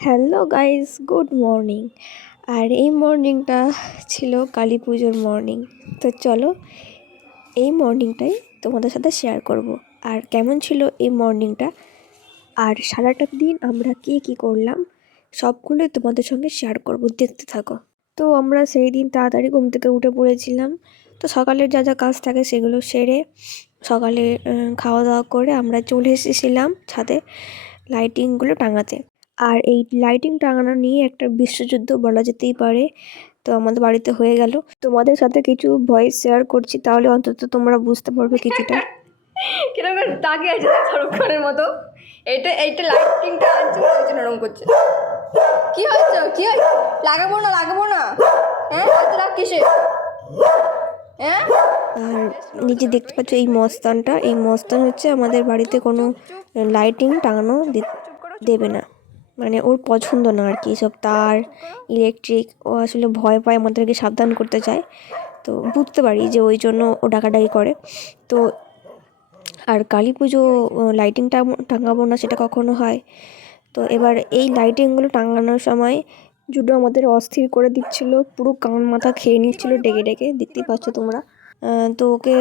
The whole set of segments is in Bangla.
Hello guys, good morning. আর এই মর্নিংটা ছিল কালী পুজোর মর্নিং। তো চলো এই মর্নিংটাই তোমাদের সাথে শেয়ার করব। আর কেমন ছিল এই মর্নিংটা, আর সারাটা দিন আমরা কি করলাম সবগুলোই তোমাদের সঙ্গে শেয়ার করব, দেখতে থাকো। তো আমরা সেই দিন তাড়াতাড়ি ঘুম থেকে উঠে পড়েছিলাম। তো সকালের যা কাজ থাকে সেগুলো সেরে সকালে খাওয়া দাওয়া করে আমরা চলে এসেছিলাম ছাদে লাইটিংগুলো টাঙাতে। আর এই লাইটিং টাঙানো নিয়ে একটা বিশ্বযুদ্ধ বলা যেতেই পারে। তো আমাদের বাড়িতে হয়ে গেল। তোমাদের সাথে কিছু ভয়েস শেয়ার করছি, তাহলে অন্তত তোমরা বুঝতে পারবে কিছুটা। কিরকম তাকিয়ে আছে শাহরুখ খানের মতো। এইটা লাইটিংটা আনছে ওই জন্য নরম করছে। কি হয়েছে লাগাবো না হ্যাঁ এত রাগ কিসে হ্যাঁ। আর নিজে দেখতে পাচ্ছ এই মস্তান হচ্ছে আমাদের বাড়িতে কোনো লাইটিং টাঙানো দেবে না, মানে ওর পছন্দ না আর কি, সব তার ইলেকট্রিক। ও আসলে ভয় পায়, আমাদেরকে সাবধান করতে চায়। তো বুঝতে পারি যে ওই জন্য ও ডাকাডাকি করে। তো আর কালী পুজো লাইটিং টাঙাবো না সেটা কখনো হয়? তো এবার এই লাইটিংগুলো টাঙানোর সময় জুডো আমাদের অস্থির করে দিচ্ছিল, পুরো কান মাথা খেয়ে নিচ্ছিল ডেকে ডেকে, দেখতেই পাচ্ছ তোমরা। তো ওকে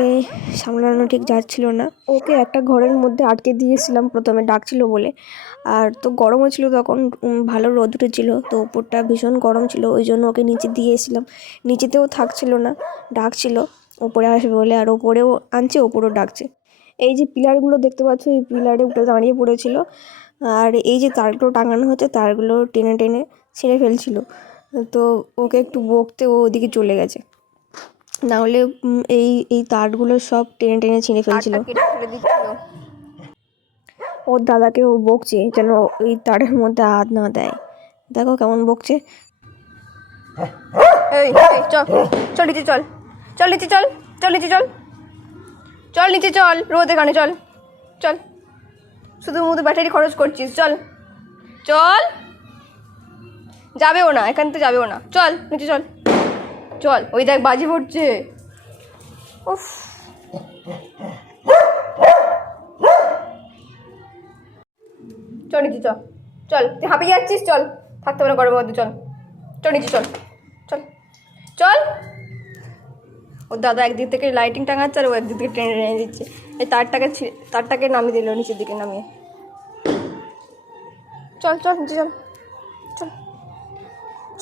সামলানো ঠিক যাচ্ছিল না। ওকে একটা ঘরের মধ্যে আটকে দিয়েছিলাম প্রথমে, ডাকছিল বলে। আর তো গরমও ছিল তখন, ভালো রোদ উঠেছিল, তো উপরটা ভীষণ গরম ছিল, ওই জন্য ওকে নিচে দিয়েছিলাম। নিচেতেও থাকছিল না, ডাকছিল ওপরে আসবে বলে, আর ওপরেও আনছে ওপরেও ডাকছে। এই যে পিলারগুলো দেখতে পাচ্ছ, এই পিলারে উঠে দাঁড়িয়ে পড়েছিল। আর এই যে তারগুলো টাঙানো হচ্ছে, তারগুলো টেনে টেনে ছিঁড়ে ফেলছিল। তো ওকে একটু বকতে ও ওদিকে চলে গেছে, না হলে এই তারগুলো সব টেনে টেনে ছিঁড়ে ফেলছিল। ওর দাদাকে ও বকছে যেন ওই তারের মধ্যে হাত না দেয়। দেখো কেমন বকছে। এই চল নিচে চল নিচে চল রোদ এখানে চল শুধু ব্যাটারি খরচ করছিস। চল যাবেও না, এখান থেকে যাবেও না, চল নিচে চল ওই দেখ বাজি পড়ছে। উফ চল নিচে চল তুই হাঁপিয়ে যাচ্ছিস, চল থাকতে পারে গরমের মধ্যে, চল নিচে চল। ওর দাদা একদিক থেকে লাইটিং টাঙাচ্ছে আর ও একদিক থেকে টেনে টেনে দিচ্ছে। এই তারটাকে নামিয়ে দিল নিচের দিকে নামিয়ে। চল নিচে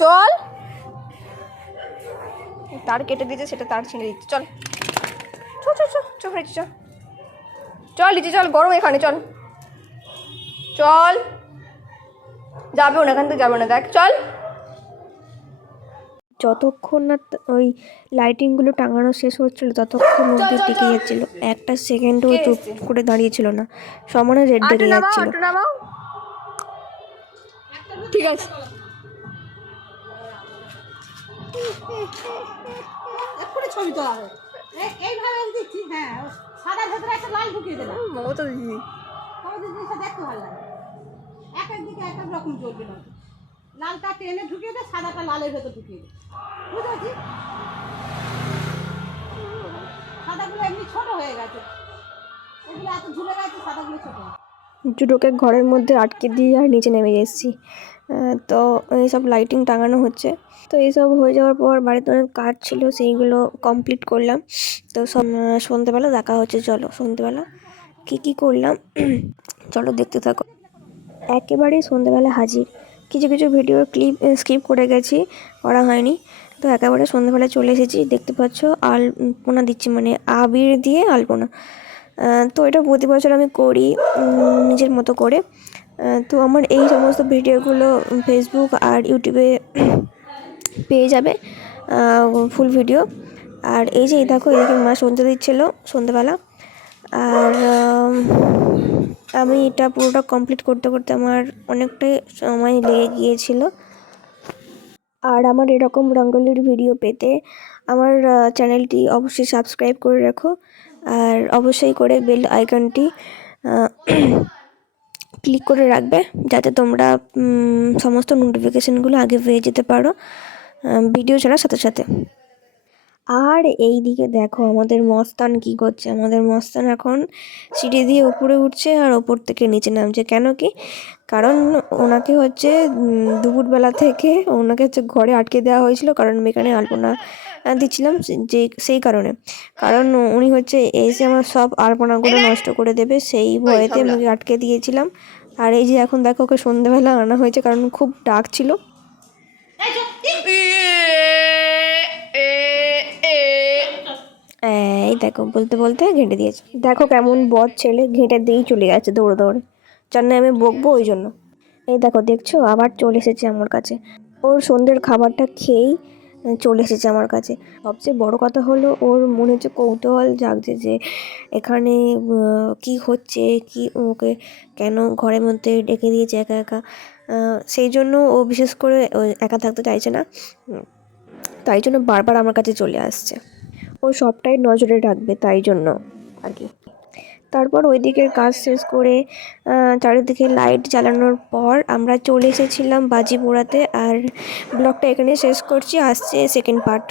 চল তার কেটে দিয়েছে, সেটা তার ছিঁড়ে দিচ্ছে। চল নিচে চল গরম এখানে, চল যাবেও না, এখান থেকে যাবে না, দেখ চল। যতক্ষণ না ওই লাইটিংগুলো টাঙানো শেষ হচ্ছিল ততক্ষণ অব্দি টিকে যাচ্ছিল, একটা সেকেন্ডও চুপ করে দাঁড়িয়েছিল না, সমানে রেড দেখে যাচ্ছিল। ঠিক আছে ছবি তোলা হবে এইভাবে দিচ্ছি। হ্যাঁ সাদা ভেতরে একটা লাল ঢুকিয়ে দিলাম, মমতা দিদি জিনিসটা দেখতে ভালো লাগে। একদিকে এক এক রকম চলবে না, লালটা টেনে ঢুকিয়ে দে, সাদাটা লালের ভেতর ঢুকিয়ে দে, বুঝেছি? সাদাগুলো এমনি ছোট হয়ে গেছে, এগুলো এত ঝুলে গেছে, সাদাগুলো ছোট। জুডোকে ঘরের মধ্যে আটকে দিয়ে আর নিচে নেমে এসেছি। তো এইসব লাইটিং টাঙানো হচ্ছে। তো এইসব হয়ে যাওয়ার পর বাড়িতে অনেক কাজ ছিল, সেইগুলো কমপ্লিট করলাম। তো সন্ধ্যেবেলা দেখা হচ্ছে, চলো সন্ধ্যেবেলা কী করলাম চলো দেখতে থাকো। একেবারেই সন্ধ্যেবেলা হাজির। কিছু ভিডিও ক্লিপ স্কিপ করে গেছি, করা হয়নি। তো একেবারে সন্ধ্যেবেলা চলে এসেছি, দেখতে পাচ্ছ আলপনা দিচ্ছি, মানে আবির দিয়ে আলপনা। তো এটা প্রতি বছর আমি করি নিজের মতো করে। তো আমার এই সমস্ত ভিডিওগুলো ফেসবুক আর ইউটিউবে পেয়ে যাবে ফুল ভিডিও। আর এই যে দেখো, এদিকে মা সন্ধ্যে দিচ্ছিল সন্ধ্যেবেলা। আর আমি এটা পুরোটা কমপ্লিট করতে আমার অনেকটাই সময় লেগে গিয়েছিল। আর আমার এরকম রঙ্গোলির ভিডিও পেতে আমার চ্যানেলটি অবশ্যই সাবস্ক্রাইব করে রাখো, আর অবশ্যই করে বেল আইকনটি ক্লিক করে রাখবে, যাতে তোমরা সমস্ত নোটিফিকেশানগুলো আগে পেয়ে যেতে পারো ভিডিও ছাড়ার সাথে সাথে। আর এই দিকে দেখো আমাদের মস্তান কি করছে। আমাদের মস্তান এখন সিঁড়ি দিয়ে উপরে উঠছে আর ওপর থেকে নিচে নামছে। কেন কি? কারণ ওনাকে হচ্ছে দুপুরবেলা থেকে ওনাকে হচ্ছে ঘরে আটকে দেওয়া হয়েছিল, কারণ আমি এখানে আলপনা দিচ্ছিলাম, যে সেই কারণে। কারণ উনি হচ্ছে এসে আমার সব আলপনাগুলো নষ্ট করে দেবে, সেই ভয়েতে আমাকে আটকে দিয়েছিলাম। আর এই যে এখন দেখো ওকে সন্ধ্যেবেলা আনা হয়েছে, কারণ খুব ডাক ছিল। এই দেখো বলতে বলতে ঘেঁটে দিয়েছে। দেখো কেমন বদ ছেলে, ঘেঁটে দিয়েই চলে গেছে দৌড়ে দৌড়ে। জান না আমি বকবো ওই জন্য। এই দেখো দেখছো আবার চলে এসেছে আমার কাছে। ওর সন্ধ্যের খাবারটা খেয়েই চলে এসেছে আমার কাছে। সবচেয়ে বড় কথা হলো ওর মনে হচ্ছে কৌতূহল জাগছে যে এখানে কি হচ্ছে, কি ওকে কেন ঘরের মধ্যে ডেকে দিয়েছে একা একা। সেই জন্য ও বিশেষ করে একা থাকতে চাইছে না, তাই জন্য বারবার আমার কাছে চলে আসছে। ও সবটাই নজরে রাখবে, তাই জন্য আর কি। তারপর ওই দিকের কাজ শেষ করে চারিদিকে লাইট জ্বালানোর পর আমরা চলে এসেছিলাম বাজি পোড়াতে। আর ব্লগটা এখানে শেষ করছি, আসছে সেকেন্ড পার্ট।